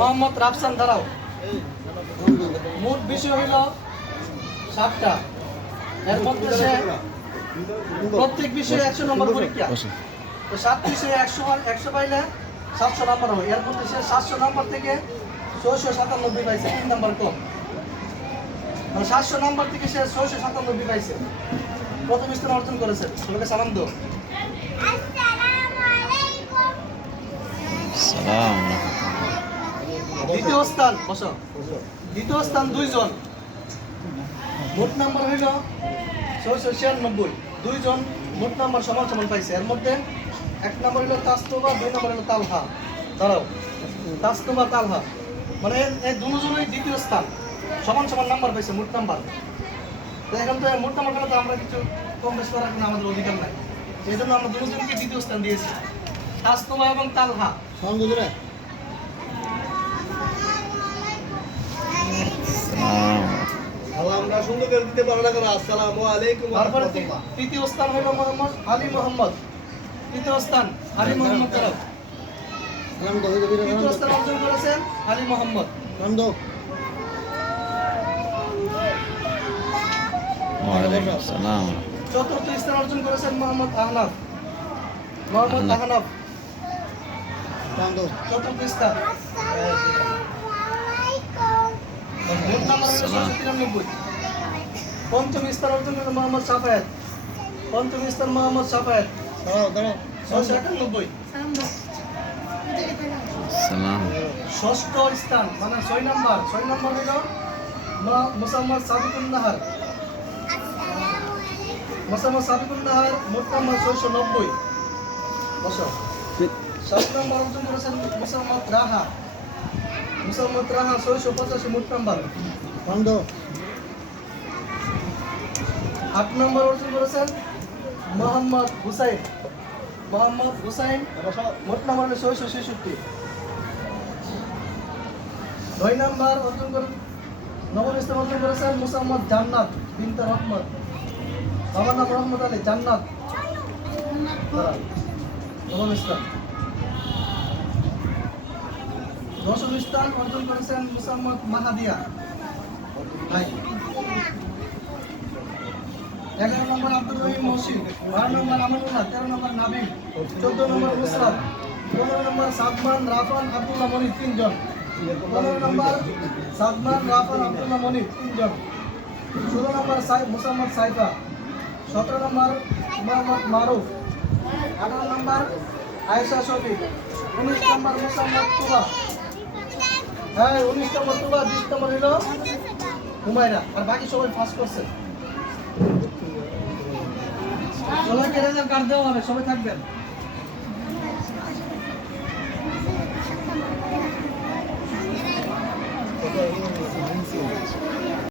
মোহাম্মদ রাফসান দাঁড়াও। মোট বিষয় হইল সাতটা। এর মধ্যে সে প্রত্যেক বিষয়ে একশো নম্বর পরীক্ষা। তো সাত বিষয়ে একশো একশো পাইলে সাতশো নম্বর হবে। এর মধ্যে সে সাতশো নম্বর থেকে ছয়শো সাতানব্বই পাইছে। তিন নম্বর কম। সাতশো নম্বর থেকে সে ছয়শো সাতানব্বই পাইছে। প্রথম স্থান অর্জন করেছে। সবাইকে সালাম দো সালাম দ্বিতীয় স্থান, বস। দ্বিতীয় স্থান দুইজন। মোট নাম্বার হইল ছয়শো ছিয়ানব্বই। দুইজন মোট নাম্বার সমান সমান পাইছে। এর মধ্যে এক নম্বর হইল তাস্তবা দুই নম্বর হইল তালহা। দাঁড়াও তাস্তবা তালহা। মানে এই দুজনেই দ্বিতীয় স্থান। সমান সমান নাম্বার পাইছে, মোট নাম্বার। তো এখন তো মোট নাম্বার পেলে তো আমরা কিছু কম বেশি করার কোনো আমাদের অধিকার নাই। এই জন্য আমরা দুজনকে দ্বিতীয় স্থান দিয়েছি। তাস্তবা এবং তালহা। সুন্দর করে দিতে পারব না কেন? আসসালামু আলাইকুম তারপরে তৃতীয় স্থান হইল মোহাম্মদ আলী মোহাম্মদ। তৃতীয় স্থান আলী মোহাম্মদ তারাও তৃতীয় স্থান অর্জন করেছেন আলী মোহাম্মদ। সালাম চতুর্থ স্থান অর্জন করেছেন মোহাম্মদ আহনাফ। মোহাম্মদ আহনাফ। চতুর্থ স্থান। মোট নাম্বার তিরানব্বই পঞ্চম স্থান অর্জন করেন মোহাম্মদ সাফায়েত। পঞ্চম স্থান মোহাম্মদ সাফায়েত। ছয়শো একানব্বই। ষষ্ঠ স্থান মানে ছয় নম্বর। ছয় নম্বর হইল মা- মোসাম্মদ সাবিকুল নাহার। মোসাম্মদ সাবিকুল নাহার মোট নম্বর ছয়শো নব্বই। বসো। সাত নম্বর অর্জন করেছেন মোসাম্মদ রাহা। মোসাম্মদ রাহা ছয়শো পঁচাশি মোট নম্বর আট নম্বর অর্জন করেছেন মোহাম্মদ হুসাইন। মোহাম্মদ হুসাইন মোট নম্বর হলো ছয়শো ছেষট্টি। নয় নম্বর অর্জন করেন নবম স্থান অর্জন করেছেন মুসাম্মদ জান্নাত বিনতে রহমত। বাবার নাম রহমত আলী, জান্নাত। নবম স্থান। দশম স্থান অর্জন করেছেন মুসাম্মদ মাহাদিয়া। নাই এগারো নম্বর আব্দুল রহিম মহসিন বারো নম্বর আমানুল্লাহ তেরো নম্বর নাবিম চোদ্দ নম্বর নুসরাত, পনেরো নম্বর সাদমান রাফান আব্দুল্লাহ মনি তিনজন, পনেরো নম্বর সাদমান রাফান আব্দুল্লাহ মনি তিনজন, ষোলো নম্বর সাই মুসাম্মদ সাইফা, সতেরো নম্বর মোহাম্মদ মারুফ, আঠারো নম্বর আয়েশা শফিক, উনিশ নম্বর মুসাম্মদ তুবা। হ্যাঁ উনিশ নম্বর তুবা, বিশ নম্বর হলো হুমায়রা, আর বাকি সবাই ফার্স্ট করছে। সবাইকে রেজাল্ট কার্ড হবে? সবাই থাকবেন।